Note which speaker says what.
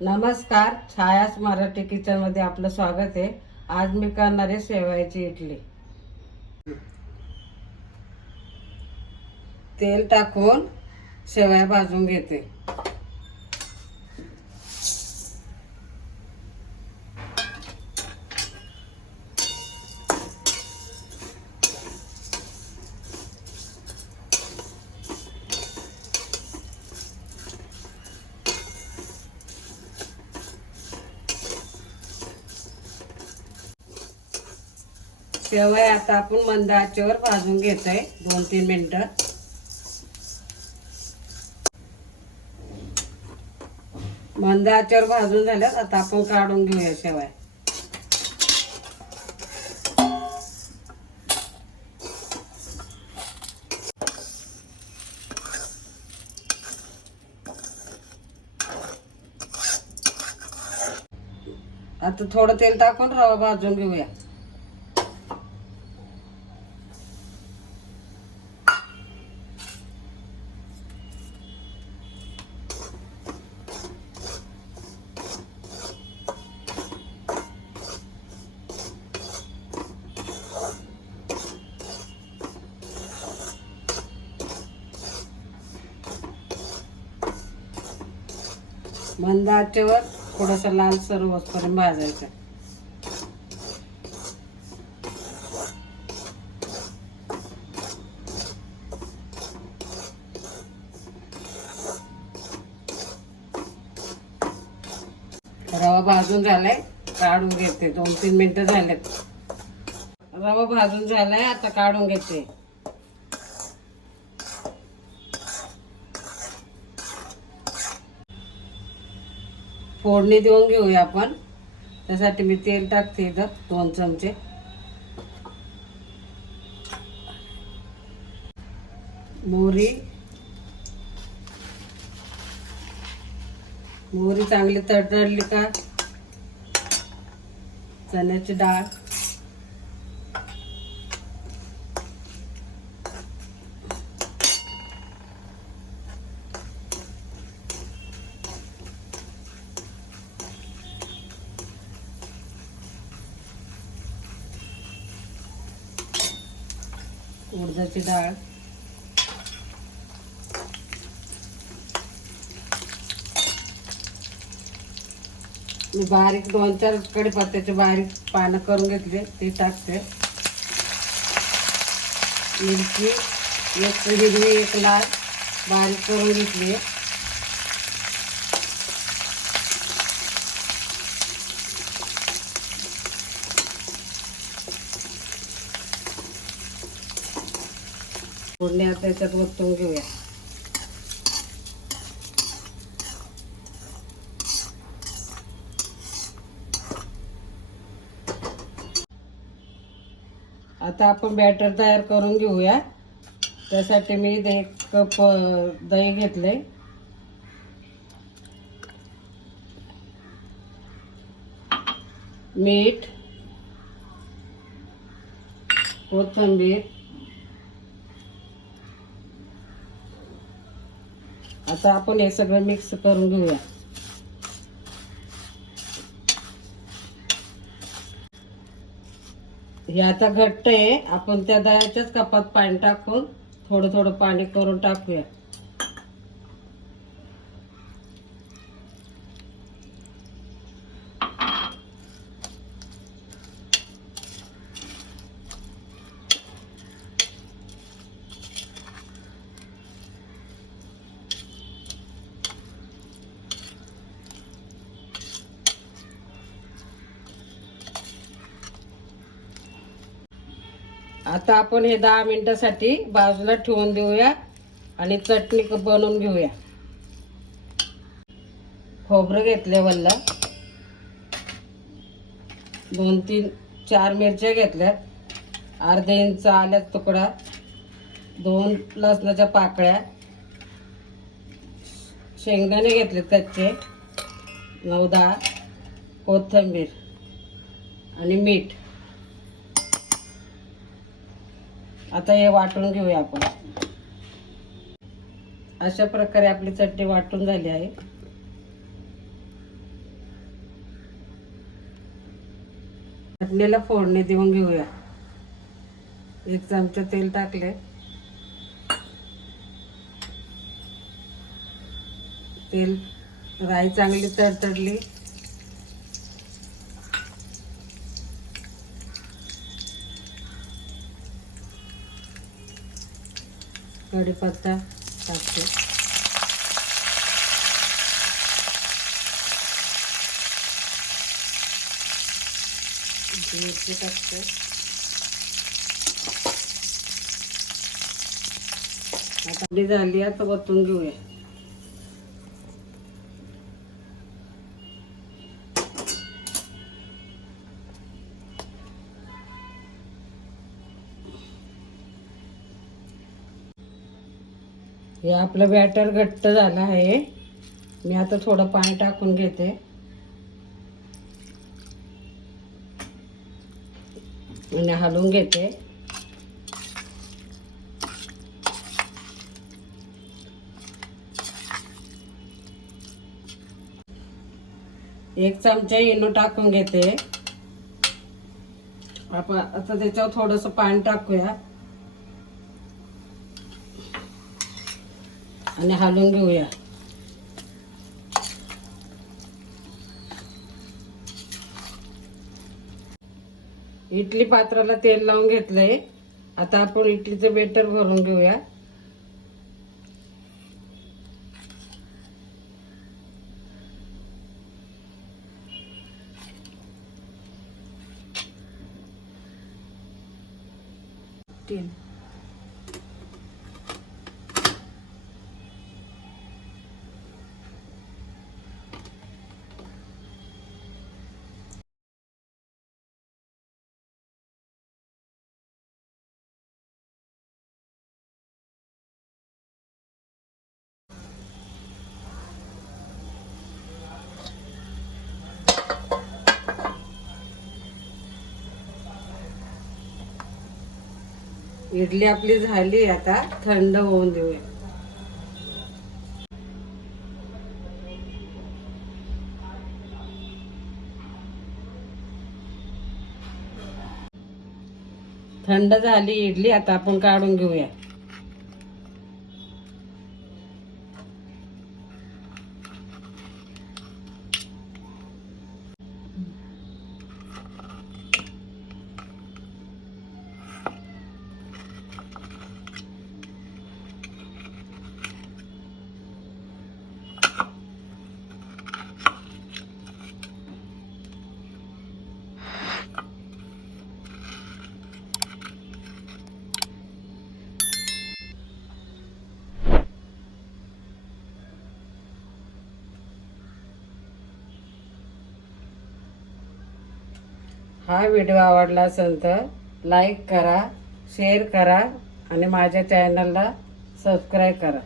Speaker 1: नमस्कार छायास मराठी किचनमध्ये आपलं स्वागत आहे. आज मी करणार आहे शेवयाची इडली. तेल टाकून शेवया भाजून घेते. शेवया आता आपण मंद आचेवर भाजून घेतोय. दोन तीन मिनिटं. मंद आचेवर भाजून झाल्यात. आता आपण काढून घेऊया शेवया. आता थोडं तेल टाकून रवा भाजून घेऊया. मंद आचेवर थोडंसं लाल सर्व होतपर्यंत भाजायचं. रवा भाजून झालाय काढून घेते. दोन तीन मिनिटं झालेत. रवा भाजून झालाय आता काढून घेते. फोडणी देऊन घेऊया आपण. त्यासाठी मी तेल टाकते इथं दोन चमचे. मोहरी. मोहरी चांगली तडतडली का? चण्याची डाळ. उडदाची डाळ. मी बारीक दोन चार कडीपत्त्याचे बारीक पानं करून घेतले ते टाकते. मिरची एक हिरवी एक लाल बारीक करून घेतली. फोडणी आता याच्यात वतून घेऊया. आता आपण बॅटर तयार करून घेऊया. त्यासाठी मी इथे एक कप दही घेतले मीठ कोथंबीर आता आपण हे सगळं मिक्स करून घेऊया. हे आता घट्ट आहे. आपण त्या दह्याच्याच कपात पाणी टाकून थोडं थोडं पाणी करून टाकूया. आता आपण हे दहा मिनटासाठी बाजूला ठेवून देऊया आणि चटणी क- बनवून घेऊया. खोबरं घेतले वल्ला. दोन तीन चार मिरच्या घेतल्यात. अर्धे इंच आल्यात तुकडा. दोन लसणाच्या पाकळ्या. शेंगदाणे घेतले कच्चे. नऊ दहा. कोथिंबीर आणि मीठ. आता हे वाटून घेऊया आपण. अशा प्रकारे आपली चटणी वाटून झाली आहे. चटणीला फोडणी देऊन घेऊया. एक चमचा तेल टाकले तेल राई चांगली तडतडली. कढीपत्ता टाकते. मिरची टाकते. आता झाली आता वतून घेऊया. हे आपलं बॅटर घट्ट झालं आहे. मी आता थोडं पाणी टाकून घेते. आणि हलवून घेते. एक चमचा इनो टाकून घेते. आपण आता त्याच्यावर थोडस पाणी टाकूया. आणि हलवून घेऊया. इडली पात्राला तेल लावून घेतलंय. आता आपण इडलीचं बेटर भरून घेऊया. तेल. इडली आपली झाली आता थंड होऊन देऊया. थंड झाली इडली आता आपण काढून घेऊया. हा व्हिडिओ आवडला असेल तर लाईक करा शेअर करा आणि माझ्या चॅनलला सबस्क्राईब करा.